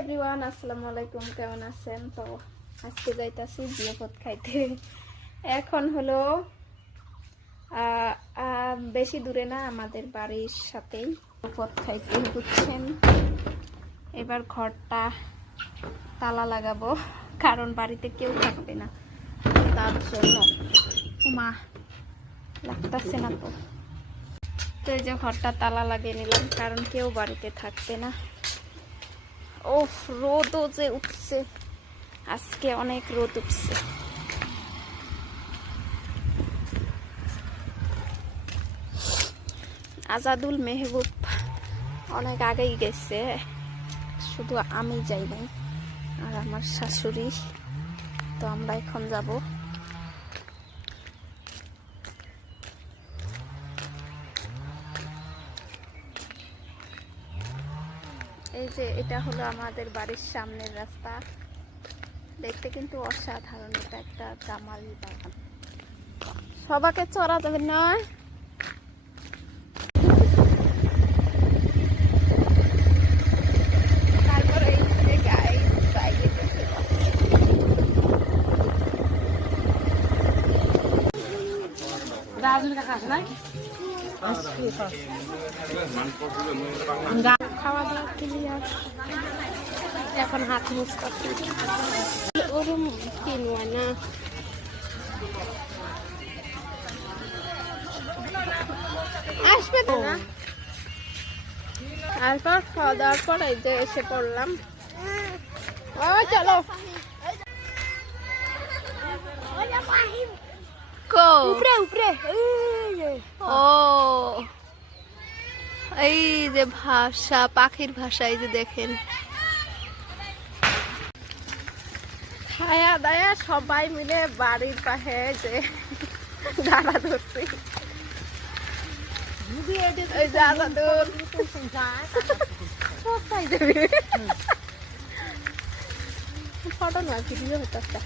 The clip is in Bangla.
এভরিওয়ান, আসসালামু আলাইকুম। কেমন আছেন? তো আজকে যাইতাছি জিয়াপদ খাইতে। এখন হলো বেশি দূরে না, আমাদের বাড়ির সাথেই পদ খাইতে বুঝছেন। এবার ঘরটা তালা লাগাবো, কারণ বাড়িতে কেউ থাকবে না, তার জন্য। মা লাগতেছে না তো, তো এই যে ঘরটা তালা লাগিয়ে নিলাম, কারণ কেউ বাড়িতে থাকবে না। ওফ, রোদও যে উঠছে, আজকে অনেক রোদ উঠছে। আজাদুল মেহবুব অনেক আগেই গেছে, শুধু আমি যাই নাই আর আমার শাশুড়ি। তো আমরা এখন যাব। এই যে এটা হলো আমাদের বাড়ির সামনের রাস্তা, দেখতে কিন্তু অসাধারণ। এটা একটা জামালি বাগান, সবাইকে চড়া যাবে না। তারপরে এই যে গাইস বাইরে খাওয়া দাওয়া ক্লিয়ার, এখন হাত মুছতেছি। ওরম কিনবা না, আসবে তো না। তারপর খাওয়া দাওয়ার পর এই যে এসে পড়লাম। ও চলো, উপরে উপরে। ও এই যে ভাষা, পাখির ভাষা, এই যে দেখেন। খায়া দায়া সবাই মিলে বাড়ির পাশে যে দাঁড়া ধরছি। এই যে আজাদুল ফটো না ভিডিও হতে